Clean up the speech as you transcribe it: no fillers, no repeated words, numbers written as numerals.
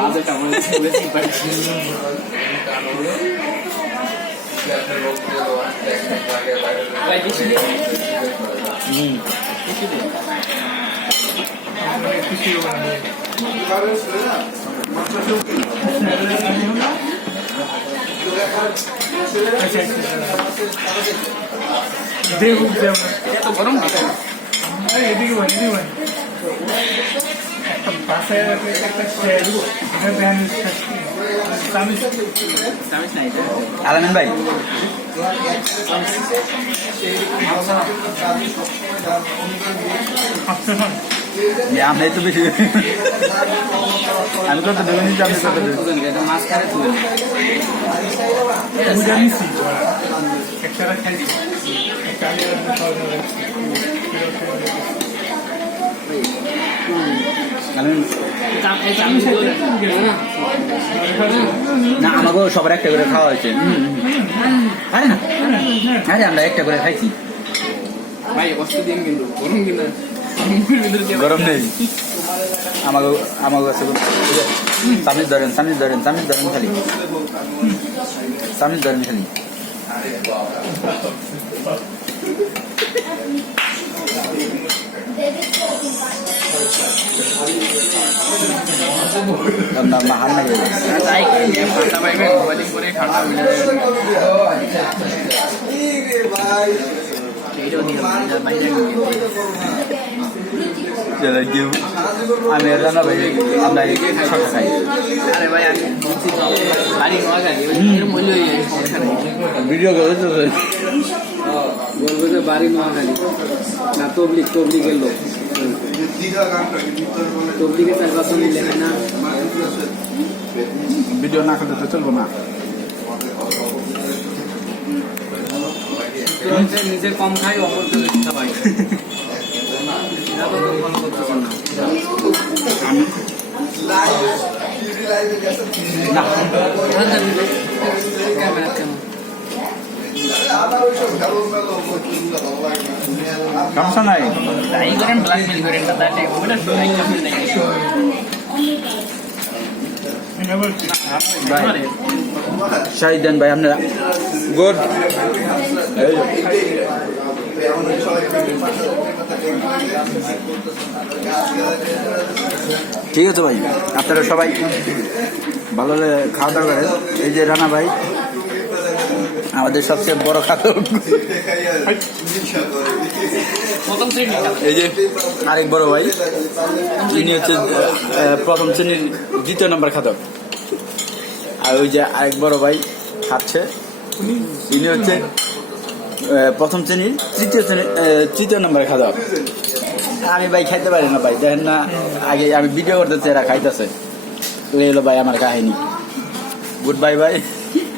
মাথাটা মনে হচ্ছে বেশি পাচ্ছি গরম এদিকে বাসায় একটা আলামিন ভাই আমি তো বেশি আমি কত দেবেন আপনি কত দেবেন মাছ খারে একটা খাইছি না আমাকেও সবার একটা করে খাওয়া হয়েছে আরে না আরে আমরা একটা করে খাইছি ভাই কষ্ট দিন কিন্তু গরম কিন্তু গরম নেই আমাকে কাছে সামিজ ধরেন খালি সামিজ ধরেন খালি mahal lagi. Saya ini ঠান্ডা পাইবে বলিং করে ঠান্ডা মিলে যাবে কেউ আমি রান্না ভাই আমরা শর্ট খাই আরে ভাই আমি বাড়ি নোয়াখালী এর মূল্য সমস্যা নেই ভিডিও করে তো বলবো যে বাড়ি নোয়াখালী না তবলিগের লোক তবলিগে তার কথা মিলে না ভিডিও না করলে তো চলবো না নিজের কম খাই অপরদের ইচ্ছা পাই সমস্যা নাই তাই করেন ব্ল্যাকমেল করেন না তাই ওটা লাইক করতে নাই শাহিদান ভাই আপনারা গোর ঠিক আছে ভাই আপনারা সবাই ভালো খাওয়া দাওয়া করেন এই যে রানা ভাই আমাদের সবচেয়ে বড় খাদক এই যে আরেক বড় ভাই ইনি হচ্ছে প্রথম শ্রেণীর 2য় নম্বর খাদক আর ওই যে আরেক বড় ভাই খাচ্ছে ইনি হচ্ছে প্রথম শ্রেণীর 3য় নম্বর খাদক আমি ভাই খাইতে পারি না ভাই দেখেন না আগে আমি ভিডিও করতেছি এরা খাইতেছে এই হলো ভাই আমার কাহিনী গুড বাই ভাই